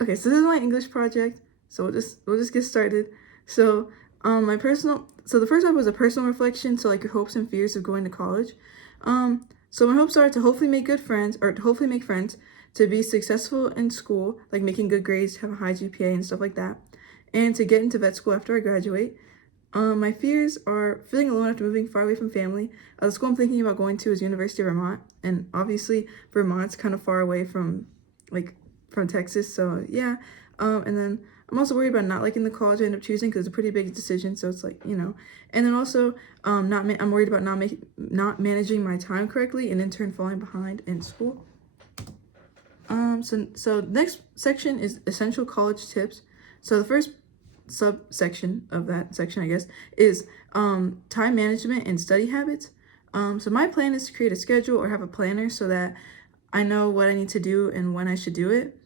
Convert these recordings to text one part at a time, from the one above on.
Okay, so this is my English project. So we'll just get started. So the first one was a personal reflection, so like your hopes and fears of going to college. So my hopes are to hopefully make good friends, or to hopefully make friends, to be successful in school, like making good grades, have a high GPA and stuff like that, and to get into vet school after I graduate. My fears are feeling alone after moving far away from family. The school I'm thinking about going to is University of Vermont, and obviously Vermont's kind of far away from like from Texas, so yeah. And then I'm also worried about not liking the college I end up choosing because it's a pretty big decision. So it's like, you know. And then also, I'm worried about not managing my time correctly and in turn falling behind in school. So next section is essential college tips. So the first subsection of that section, I guess, is time management and study habits. So my plan is to create a schedule or have a planner so that I know what I need to do and when I should do it.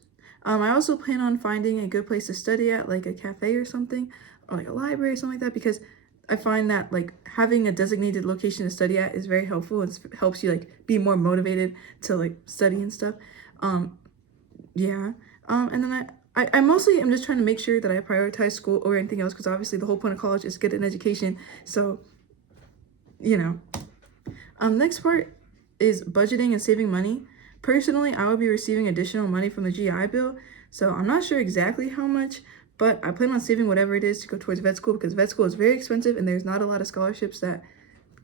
I also plan on finding a good place to study at, like a cafe or something, or like a library or something like that, because I find that like having a designated location to study at is very helpful. It helps you like be more motivated to like study and stuff. Yeah. And then I mostly am just trying to make sure that I prioritize school over anything else, because obviously the whole point of college is to get an education. So, you know. Next part is budgeting and saving money. Personally, I will be receiving additional money from the GI Bill, so I'm not sure exactly how much, but I plan on saving whatever it is to go towards vet school, because vet school is very expensive and there's not a lot of scholarships that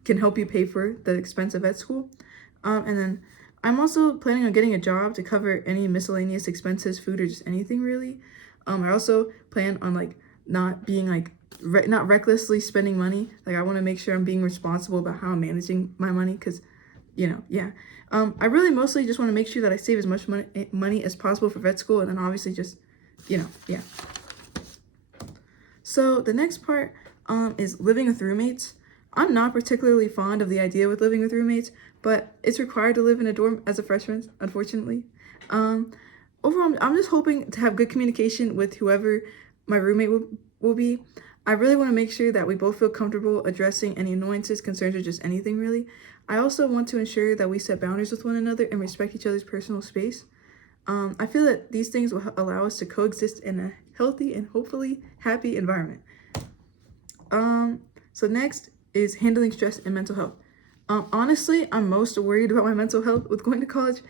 can help you pay for the expense of vet school. And then I'm also planning on getting a job to cover any miscellaneous expenses, food, or just anything really. I also plan on like not being like not recklessly spending money. Like I want to make sure I'm being responsible about how I'm managing my money, because yeah. I really mostly just want to make sure that I save as much money as possible for vet school, and then obviously just, yeah. So the next part is living with roommates. I'm not particularly fond of the idea with living with roommates, but it's required to live in a dorm as a freshman, unfortunately. Um, Overall, I'm just hoping to have good communication with whoever my roommate will be. I really want to make sure that we both feel comfortable addressing any annoyances, concerns, or just anything really. I also want to ensure that we set boundaries with one another and respect each other's personal space. I feel that these things will allow us to coexist in a healthy and hopefully happy environment. So next is handling stress and mental health. Honestly, I'm most worried about my mental health with going to college.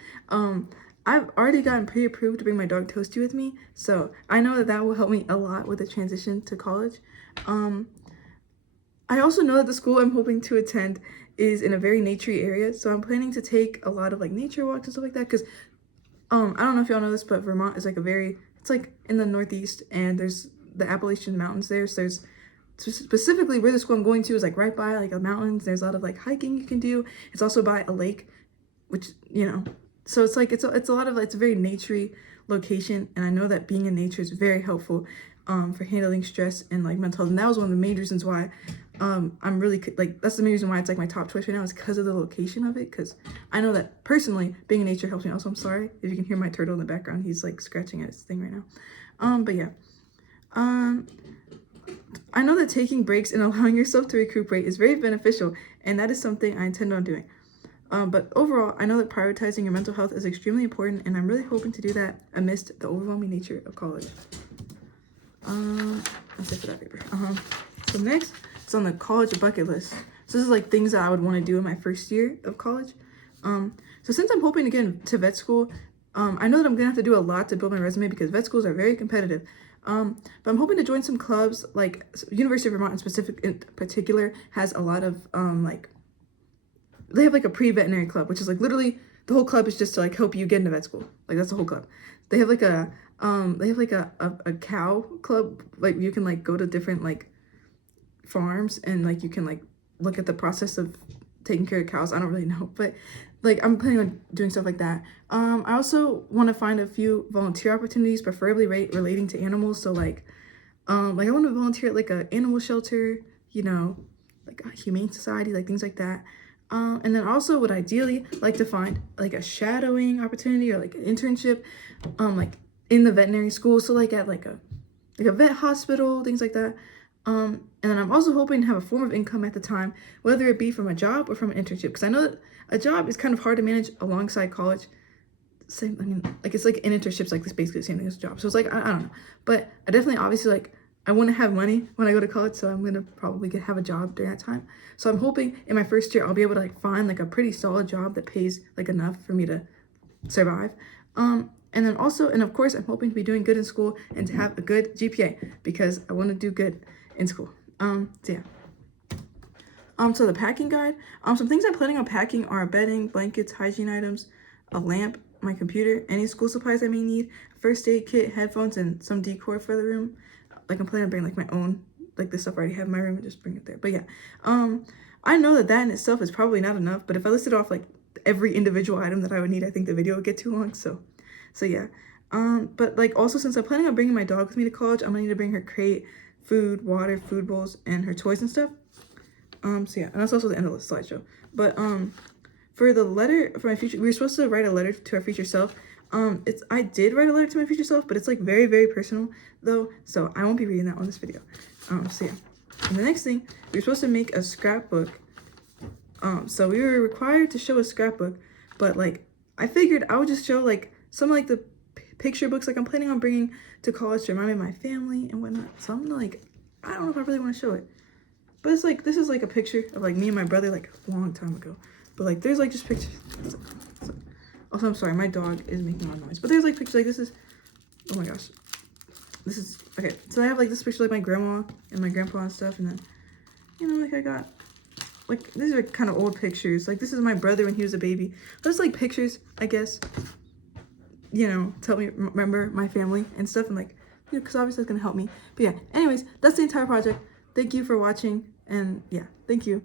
I've already gotten pre-approved to bring my dog Toasty with me, so I know that that will help me a lot with the transition to college. I also know that the school I'm hoping to attend is in a very naturey area, so I'm planning to take a lot of like nature walks and stuff like that, because I don't know if y'all know this, but Vermont is like it's like in the Northeast, and there's the Appalachian Mountains there, so there's specifically where the school I'm going to is like right by like a mountains. There's a lot of like hiking you can do. It's also by a lake, which so it's like it's a lot of it's a very naturey location, and I know that being in nature is very helpful for handling stress and like mental health. And that was one of the main reasons why I'm really like that's the main reason why it's like my top choice right now, is because of the location of it, because I know that personally being in nature helps me. Also, I'm sorry if you can hear my turtle in the background, he's like scratching at his thing right now. But yeah, I know that taking breaks and allowing yourself to recuperate is very beneficial, and that is something I intend on doing. But overall, I know that prioritizing your mental health is extremely important, and I'm really hoping to do that amidst the overwhelming nature of college. That's it for that paper. So next, it's on the college bucket list. So this is like things that I would want to do in my first year of college. So since I'm hoping to get into vet school, I know that I'm gonna have to do a lot to build my resume, because vet schools are very competitive. But I'm hoping to join some clubs, like University of Vermont in particular has a lot of they have like a pre-veterinary club, which is like literally the whole club is just to like help you get into vet school. Like that's the whole club. They have like a cow club, like you can like go to different like farms and like you can like look at the process of taking care of cows. I don't really know, but like I'm planning on doing stuff like that. I also want to find a few volunteer opportunities, preferably relating to animals. So like I want to volunteer at like an animal shelter, like a humane society, like things like that. And then also would ideally like to find like a shadowing opportunity or like an internship, like in the veterinary school. So like at like a vet hospital, things like that. And then I'm also hoping to have a form of income at the time, whether it be from a job or from an internship, because I know that a job is kind of hard to manage alongside college. same, I mean, like, it's like an internship's like this basically the same thing as a job. So it's like, I don't know. But I definitely, obviously, like, I wouldn't have money when I go to college, so I'm going to probably have a job during that time. So I'm hoping in my first year, I'll be able to, like, find, like, a pretty solid job that pays, like, enough for me to survive. And then also, and of course, I'm hoping to be doing good in school and to have a good GPA because I want to do good in school. So yeah. So the packing guide. Some things I'm planning on packing are bedding, blankets, hygiene items, a lamp, my computer, any school supplies I may need, first aid kit, headphones, and some decor for the room. Like, I'm planning on bringing, like, my own, like, the stuff I already have in my room and just bring it there. But yeah, I know that in itself is probably not enough, but if I listed off, like, every individual item that I would need, I think the video would get too long, so yeah. But, like, also, since I'm planning on bringing my dog with me to college, I'm gonna need to bring her crate, food, water, food bowls, and her toys and stuff. So yeah, and that's also the end of the slideshow. But, for the letter for my future, we were supposed to write a letter to our future self. I did write a letter to my future self, but it's, like, very, very personal, though, so I won't be reading that on this video. So yeah. And the next thing, we were supposed to make a scrapbook. So we were required to show a scrapbook, but, like, I figured I would just show, like, some of, like, the picture books, like, I'm planning on bringing to college to remind me of my family and whatnot. So I'm gonna, like, I don't know if I really want to show it, but it's, like, this is, like, a picture of, like, me and my brother, like, a long time ago. But, like, there's, like, just pictures. Also, I'm sorry, my dog is making a lot of noise. But there's, like, pictures, like, this is, oh my gosh. This is, okay, so I have, like, this picture of, like, my grandma and my grandpa and stuff, and then, you know, like, I got, like, these are kind of old pictures. Like, this is my brother when he was a baby. But it's, like, pictures, I guess, you know, to help me remember my family and stuff, and, like, you know, because obviously it's going to help me. But, yeah, anyways, that's the entire project. Thank you for watching, and, yeah, thank you.